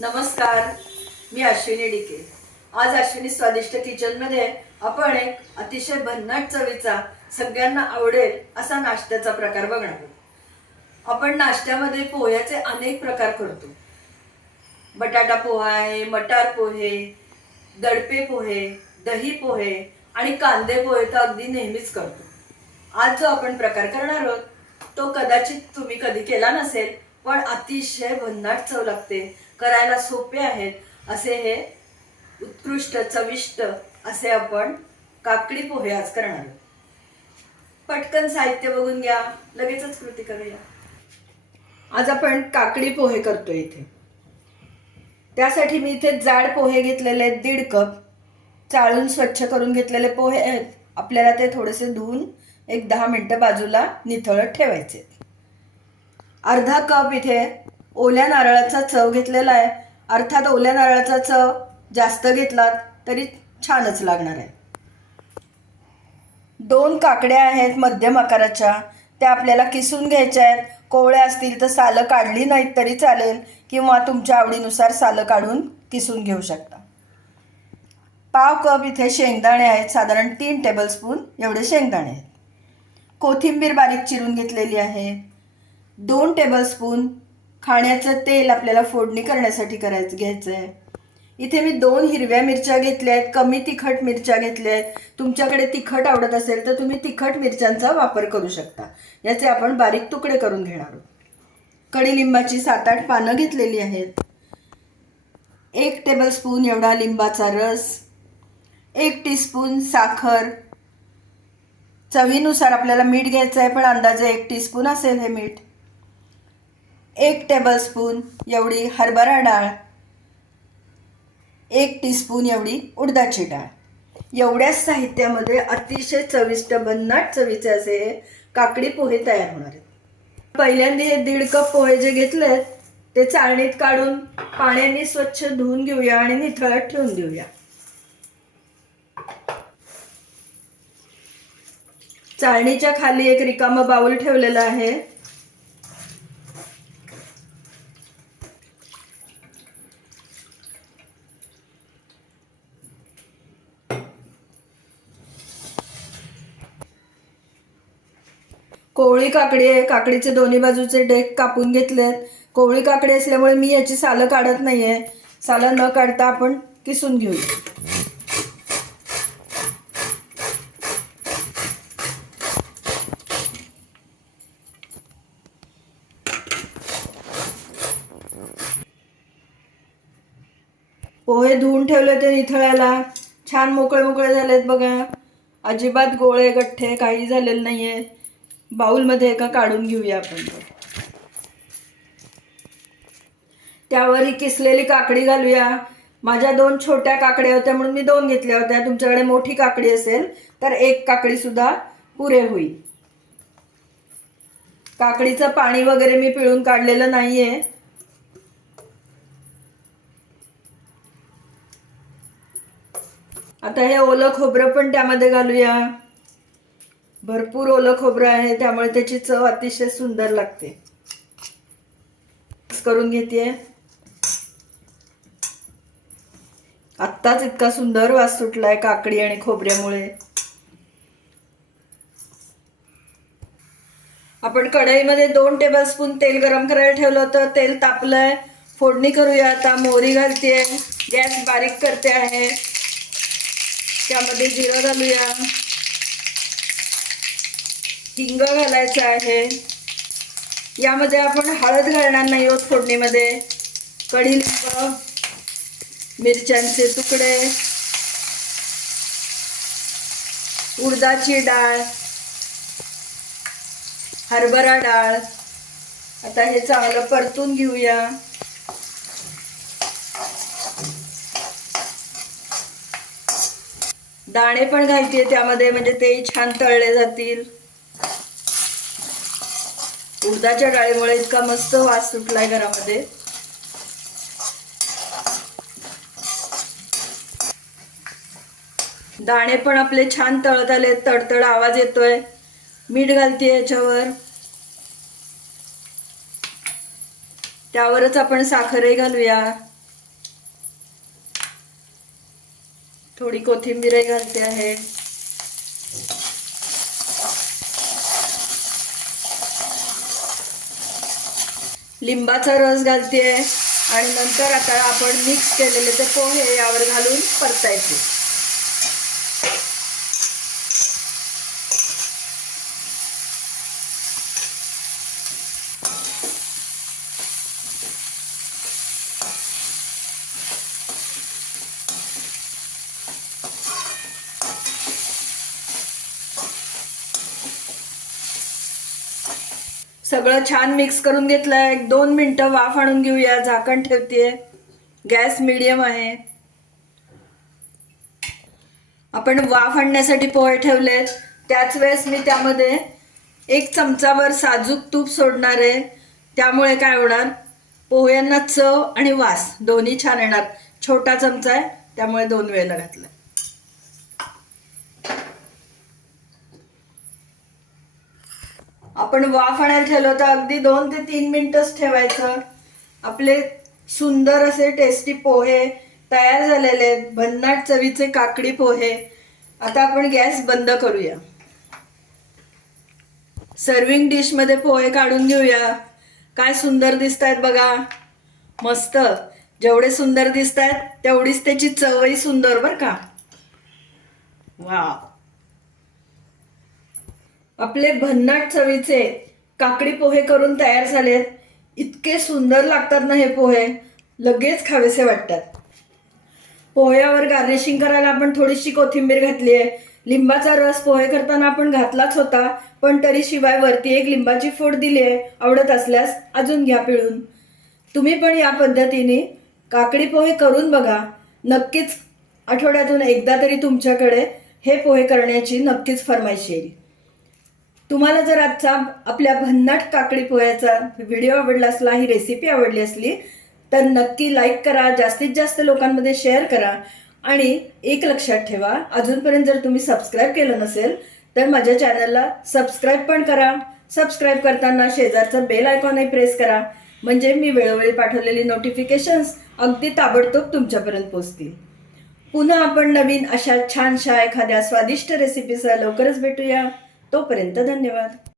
नमस्कार मी अश्विनी डिके. आज अश्विनी स्वादिष्ट किचनमध्ये आपण एक अतिशय भन्नाट चवीचा सगळ्यांना आवडेल असा नाश्त्याचा प्रकार बघणार आहोत. आपण नाश्त्यामध्ये पोह्याचे अनेक प्रकार करतो. बटाटा पोहा आहे मटार पोहे दडपे पोहे दही पोहे आणि कांदे पोहे तर अगदी नेहमीच करतो. आज जो आपण प्रकार करणार आहोत तो कदाचित तुम्ही कधी केला नसेल पण अतिशय भन्नाट चव लागते. करायला सोपे आहेत असे हे उत्कृष्ट चविष्ट असे आपण काकडी पोहे आज करणार आहोत. पटकन साहित्य बघून घ्या लगेचच कृती करूया. आज आपण काकडी पोहे करतोय इथे. त्यासाठी मी इथे जाड पोहे घेतलेले आहेत दीड कप. चाळून स्वच्छ करून घेतलेले पोहे आहेत. आपल्याला ते थोडेसे धुवून एक दहा मिनटं बाजूला निथळत ठेवायचे अर्धा कप इथे ओल्या नारळाचा चव घेतलेला आहे. अर्थात ओल्या नारळाचा चव जास्त घेतलात तरी छानच लागणार आहे. दोन काकड्या आहेत मध्यम आकाराच्या. त्या आपल्याला किसून घ्यायच्या आहेत. कोवळ्या असतील तर सालं काढली नाहीत तरी चालेल किंवा तुमच्या आवडीनुसार सालं काढून किसून घेऊ शकता. पाव कप इथे शेंगदाणे आहेत. साधारण तीन टेबलस्पून एवढे शेंगदाणे आहेत. कोथिंबीर बारीक चिरून घेतलेली आहे. दोन टेबलस्पून खाण्याचं तेल आपल्याला फोडणी करण्यासाठी करायचं घ्यायचं आहे इथे मी दोन हिरव्या मिरच्या घेतल्या आहेत कमी तिखट मिरच्या घेतल्या आहेत. तुमच्याकडे तिखट आवडत असेल तर तुम्ही तिखट मिरच्यांचा वापर करू शकता. याचे आपण बारीक तुकडे करून घेणार आहोत. कडीलिंबाची सात आठ पानं घेतलेली आहेत. एक टेबलस्पून एवढा लिंबाचा रस. एक टीस्पून साखर. चवीनुसार आपल्याला मीठ घ्यायचं आहे पण अंदाजे एक टीस्पून असेल हे मीठ. एक टेबलस्पून एवढी हरभरा डाळ एक टीस्पून एवढी उडदाची डाळ. एवढ्याच साहित्यामध्ये अतिशय चविष्ट भन्नाट चवीचे असे हे काकडी पोहे तयार होणार आहेत. पहिल्यांदा हे दीड कप पोहे जे घेतलेत ते चाळणीत काढून पाण्याने स्वच्छ धुवून घेऊया आणि निथळत ठेवून देऊया. चाळणीच्या खाली एक रिकामा बाऊल ठेवलेला आहे. कोवळी काकडी आहे काकडीचे दोन्ही बाजूचे डेक कापून घेतलेत. कोवळी काकडी असल्यामुळे मी याची सालं काढत नाहीये. सालं न काढता आपण किसून घेऊ. पोहे धुवून ठेवले ते निथळायला. छान मोकळे मोकळे झालेत बघा. अजिबात गोळे गठ्ठे काही झालेलं नाहीये बाऊलमध्ये एका काढून घेऊया आपण त्यावर ही किसलेली काकडी घालूया. माझ्या दोन छोट्या काकड्या होत्या म्हणून मी दोन घेतल्या होत्या. तुमच्याकडे मोठी काकडी असेल तर एक काकडी सुद्धा पुरे होईल. काकडीचं पाणी वगैरे मी पिळून काढलेलं नाहीये. आता हे ओलं खोबरं पण त्यामध्ये घालूया. भरपूर ओलं खोबरं आहे त्यामुळे त्याची चव अतिशय सुंदर लागते. करून घेते आत्ताच इतका सुंदर वास सुटलाय काकडी आणि खोबऱ्यामुळे. आपण कढईमध्ये दोन टेबलस्पून तेल गरम करायला ठेवलं होतं. तेल तापलंय. फोडणी करूया आता. मोहरी घालते गॅस बारीक करते आहे. त्यामध्ये जिरं घालूया. हिंग घालायचं आहे. यामध्ये आपण हळद घालणार नाही आहोत फोडणीमध्ये. कढीलिंब मिरच्यांचे तुकडे उडदाची डाळ हरभरा डाळ. आता हे चांगलं परतून घेऊया. दाणे पण घालते त्यामध्ये म्हणजे ते छान तळले जातील. उडदाच्या डाळीमुळे इतका मस्त वास सुटलाय घरामध्ये. दाणे पण आपले छान तळत आले तडतड आवाज येतोय. मीठ घालते याच्यावर. त्यावरच आपण साखरही घालूया. थोडी कोथिंबीरही घालते आहे. लिंबाचा रस घालते आणि नंतर आता आपण मिक्स केलेले ते पोहे यावर घालून परतायचे. सगळं छान मिक्स करून घेतलंय. एक दोन मिनटं वाफ आणून घेऊया. झाकण ठेवते गॅस मिडियम आहे. आपण वाफ आणण्यासाठी पोहे ठेवलेत. त्याच वेळेस मी त्यामध्ये एक चमचाभर साजूक तूप सोडणार आहे. त्यामुळे काय होणार? पोह्यांना चव आणि वास दोन्ही छान येणार. छोटा चमचा आहे. त्यामुळे दोन वेळेला घातलं. आपण वाफ आणायला ठेवलं तर अगदी दोन ते तीन मिनिटच ठेवायचं. आपले सुंदर असे टेस्टी पोहे तयार झालेले आहेत. भन्नाट चवीचे काकडी पोहे. आता आपण गॅस बंद करूया. सर्विंग डिशमध्ये पोहे काढून घेऊया. काय सुंदर दिसत आहेत बघा. मस्त. जेवढे सुंदर दिसत आहेत तेवढीच त्याची चवही सुंदर बरं का. वा आपले भन्नाट चवीचे काकडी पोहे करून तयार झालेत. इतके सुंदर लागतात ना हे पोहे. लगेच खावेसे वाटतात. पोह्यावर गार्निशिंग करायला आपण थोडीशी कोथिंबीर घातली आहे. लिंबाचा रस पोहे करताना आपण घातलाच होता पण तरी शिवाय वरती एक लिंबाची फोड दिली आहे. आवडत असल्यास अजून घ्या पिळून. तुम्ही पण या पद्धतीने काकडी पोहे करून बघा. नक्कीच आठवड्यातून एकदा तरी तुमच्याकडे हे पोहे करण्याची नक्कीच फरमाईश येईल. तुम्हाला जर आजचा आपल्या भन्नाट काकडी पोह्याचा व्हिडिओ आवडला असला ही रेसिपी आवडली असली तर नक्की लाईक करा जास्तीत जास्त लोकांमध्ये शेअर करा. आणि एक लक्षात ठेवा अजूनपर्यंत जर तुम्ही सबस्क्राईब केलं नसेल तर माझ्या चॅनलला सबस्क्राईब पण करा. सबस्क्राईब करताना शेजारचं बेल आयकॉनही प्रेस करा. म्हणजे मी वेळोवेळी पाठवलेली नोटिफिकेशन्स अगदी ताबडतोब तुमच्यापर्यंत पोचतील पुन्हा आपण नवीन अशा छानशा एखाद्या स्वादिष्ट रेसिपीसह लवकरच भेटूया. तोपर्यंत धन्यवाद.